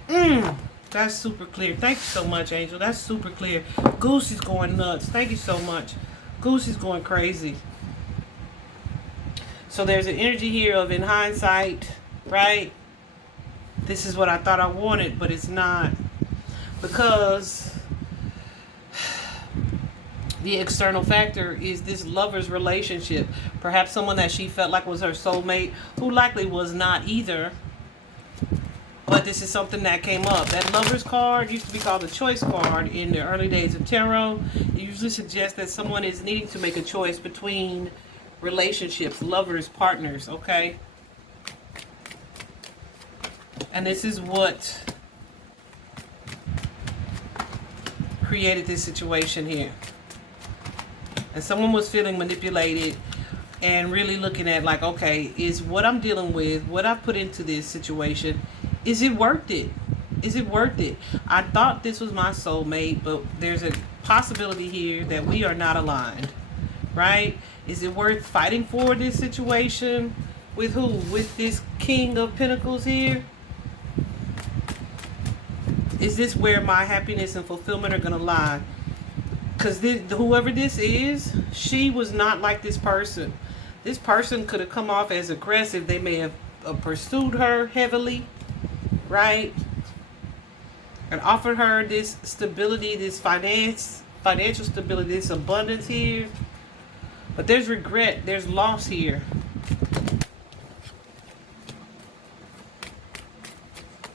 That's super clear. Thank you so much, Angel. That's super clear. Goose is going nuts. Thank you so much. Goose is going crazy. So there's an energy here of, in hindsight, right? This is what I thought I wanted, but it's not. Because the external factor is this lover's relationship. Perhaps someone that she felt like was her soulmate, who likely was not either. But this is something that came up. That lover's card used to be called the choice card in the early days of tarot. It usually suggests that someone is needing to make a choice between relationships, lovers, partners, okay? And this is what created this situation here. And someone was feeling manipulated and really looking at like, okay, is what I'm dealing with, what I've put into this situation, is it worth it? Is it worth it? I thought this was my soulmate, but there's a possibility here that we are not aligned, right? Is it worth fighting for this situation? With who? With this King of Pentacles here? Is this where my happiness and fulfillment are going to lie? Because whoever this is, she was not like this person. This person could have come off as aggressive. They may have pursued her heavily, right? And offered her this stability, this financial stability, this abundance here. But there's regret, there's loss here.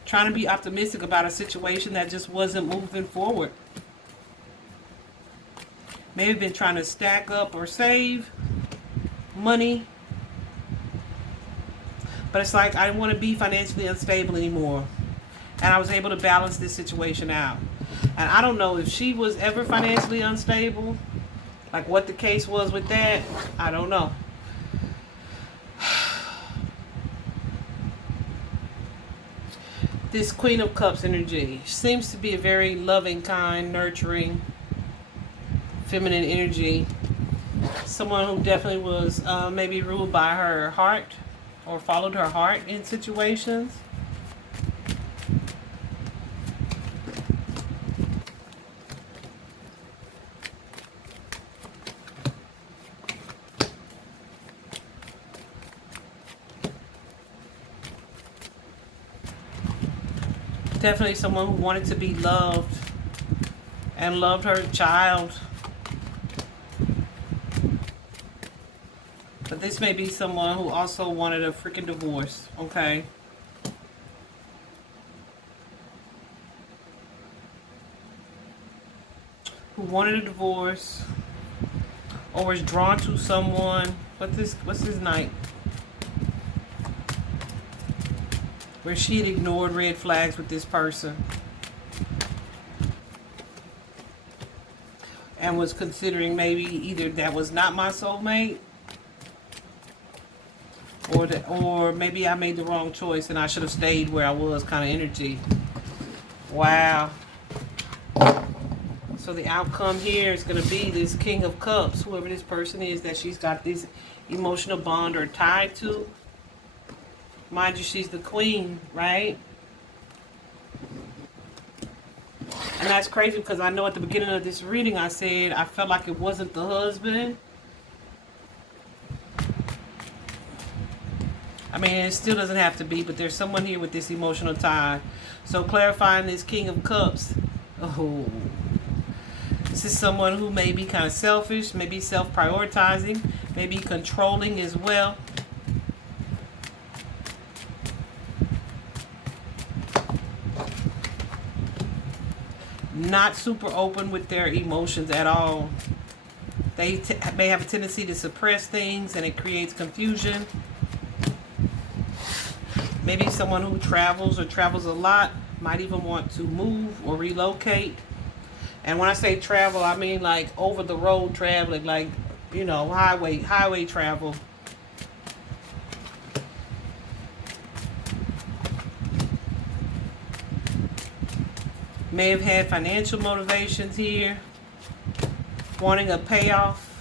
Trying to be optimistic about a situation that just wasn't moving forward. May have been trying to stack up or save money. But it's like, I didn't want to be financially unstable anymore. And I was able to balance this situation out. And I don't know if she was ever financially unstable. Like what the case was with that, I don't know. This Queen of Cups energy seems to be a very loving, kind, nurturing, feminine energy. Someone who definitely was maybe ruled by her heart or followed her heart in situations. Definitely someone who wanted to be loved and loved her child. But this may be someone who also wanted a freaking divorce, okay? Who wanted a divorce or was drawn to someone. What's his Knight? Where she had ignored red flags with this person. and was considering maybe either that was not my soulmate, or maybe I made the wrong choice and I should have stayed where I was, kind of energy. Wow. So the outcome here is going to be this King of Cups, whoever this person is that she's got this emotional bond or tied to. Mind you, she's the queen, right? And that's crazy because I know at the beginning of this reading I said I felt like it wasn't the husband. I mean, it still doesn't have to be, but there's someone here with this emotional tie. So clarifying this King of Cups. Oh. This is someone who may be kind of selfish, maybe self-prioritizing, maybe controlling as well. Not super open with their emotions at all. They may have a tendency to suppress things and it creates confusion. Maybe someone who travels or travels a lot, might even want to move or relocate. And when I say travel, I mean like over the road traveling, like, you know, highway travel. May have had financial motivations here, wanting a payoff.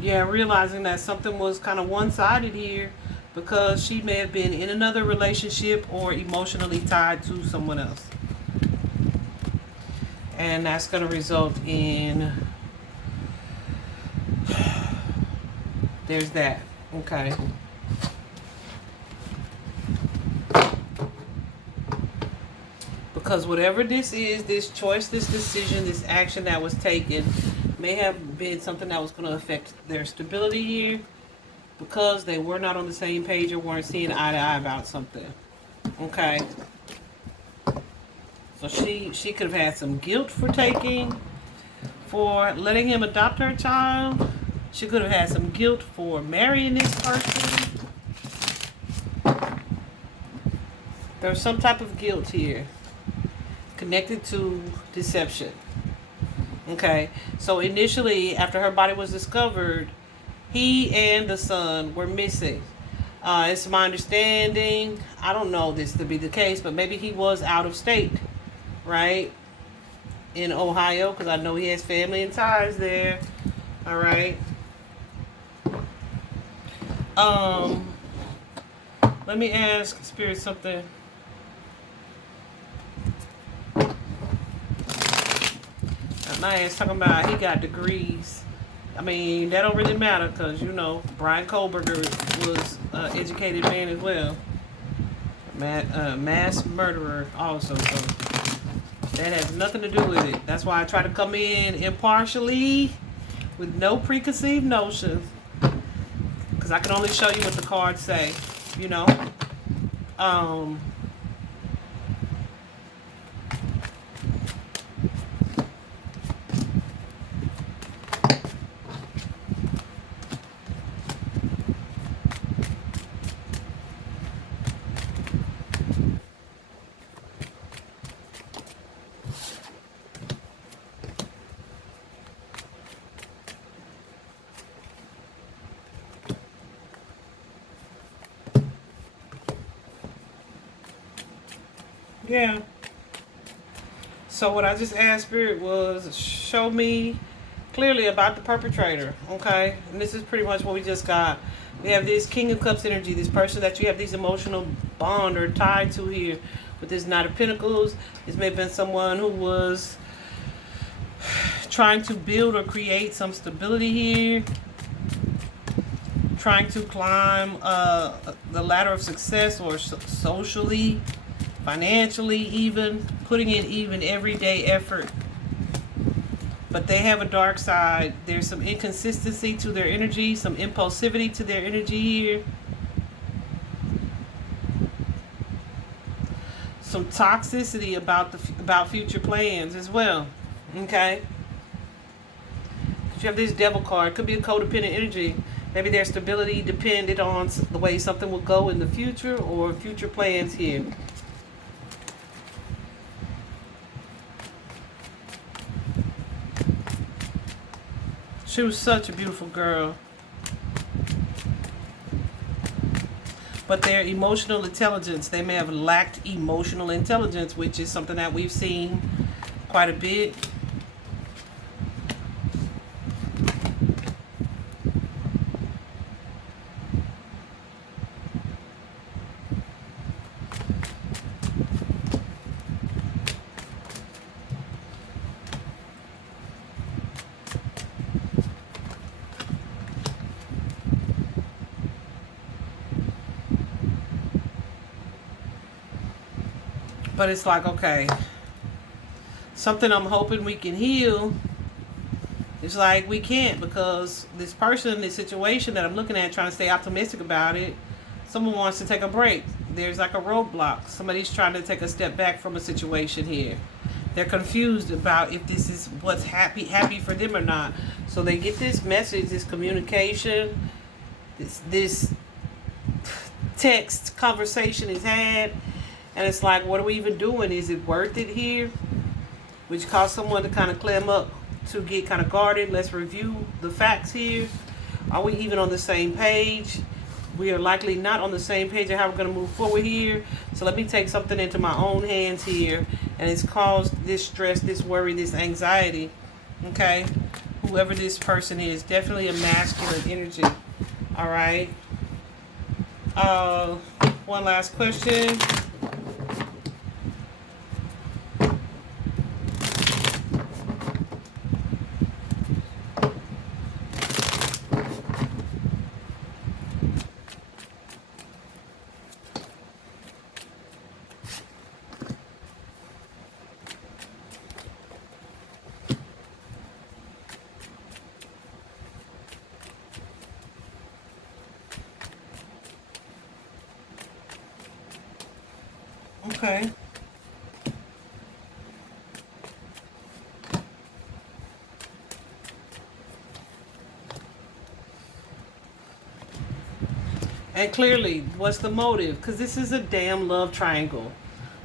Yeah, realizing that something was kind of one-sided here because she may have been in another relationship or emotionally tied to someone else. And that's going to result in... There's that. Okay. Because whatever this is, this choice, this decision, this action that was taken may have been something that was going to affect their stability here because they were not on the same page or weren't seeing eye to eye about something. Okay. So she could have had some guilt for letting him adopt her child. She could have had some guilt for marrying this person. There's some type of guilt here connected to deception. Okay, so initially, after her body was discovered, he and the son were missing. It's my understanding, I don't know this to be the case, but maybe he was out of state, right? In Ohio, because I know he has family and ties there. All right. Let me ask Spirit something. My ass talking about he got degrees. I mean, that don't really matter because, you know, Brian Kohlberger was an educated man as well. Mass murderer also. So that has nothing to do with it. That's why I try to come in impartially with no preconceived notions. Because I can only show you what the cards say, you know. Yeah. So what I just asked Spirit was show me clearly about the perpetrator, okay? And this is pretty much what we just got. We have this King of Cups energy, this person that you have these emotional bond or tied to here with this Knight of Pentacles. This may have been someone who was trying to build or create some stability here, trying to climb the ladder of success or socially, financially, even putting in even everyday effort. But they have a dark side. There's some inconsistency to their energy, some impulsivity to their energy here. some toxicity about future plans as well. Okay. You have this devil card. Could be a codependent energy. Maybe their stability depended on the way something will go in the future or future plans here. She was such a beautiful girl. But their emotional intelligence, they may have lacked emotional intelligence, which is something that we've seen quite a bit. But it's like, okay, something I'm hoping we can heal. It's like we can't, because this person, this situation that I'm looking at, trying to stay optimistic about it, someone wants to take a break. There's like a roadblock. Somebody's trying to take a step back from a situation here. They're confused about if this is what's happy for them or not. So they get this message, this communication, this text conversation is had. And it's like, what are we even doing? Is it worth it here? Which caused someone to kind of clam up, to get kind of guarded. Let's review the facts here. Are we even on the same page? We are likely not on the same page of how we're going to move forward here. So let me take something into my own hands here. And it's caused this stress, this worry, this anxiety. Okay? Whoever this person is, definitely a masculine energy. All right? One last question. Okay. And clearly, what's the motive? Because this is a damn love triangle.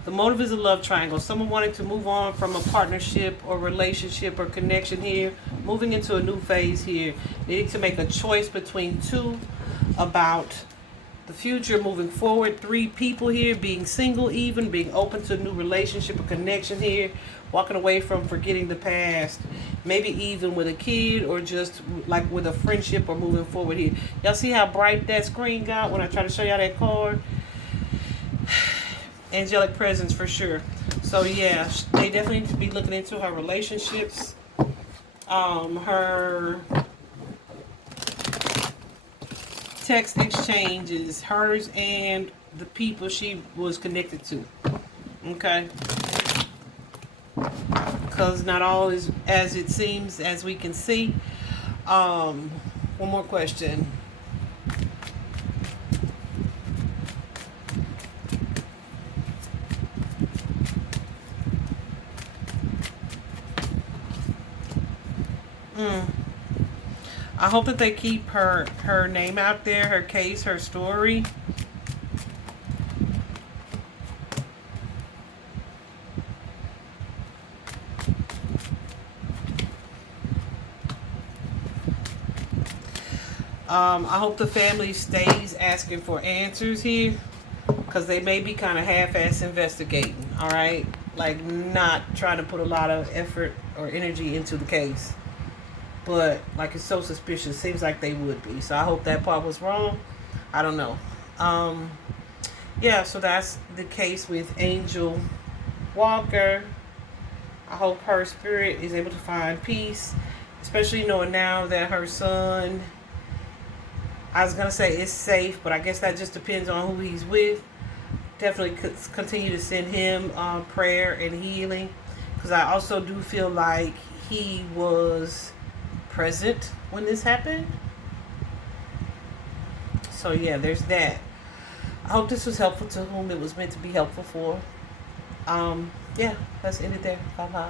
The motive is a love triangle. Someone wanting to move on from a partnership or relationship or connection here, moving into a new phase here, needing to make a choice between two about the future moving forward. 3 people here, being single even, being open to a new relationship or connection here, walking away from forgetting the past, maybe even with a kid or just like with a friendship or moving forward here. Y'all see how bright that screen got when I try to show y'all that card? Angelic presence for sure. So yeah, they definitely need to be looking into her relationships, her text exchanges, hers and the people she was connected to. Okay? Because not all is as it seems, as we can see. One more question. I hope that they keep her name out there, her case, her story. I hope the family stays asking for answers here, because they may be kind of half-ass investigating, all right? Like not trying to put a lot of effort or energy into the case. But like it's so suspicious. Seems like they would be. So I hope that part was wrong. I don't know. Yeah, so that's the case with Angel Walker. I hope her spirit is able to find peace, especially knowing now that her son, I was going to say is safe, but I guess that just depends on who he's with. Definitely continue to send him prayer and healing, because I also do feel like he was present when this happened. So yeah, there's that. I hope this was helpful to whom it was meant to be helpful for. Yeah, let's end it there. Bye bye.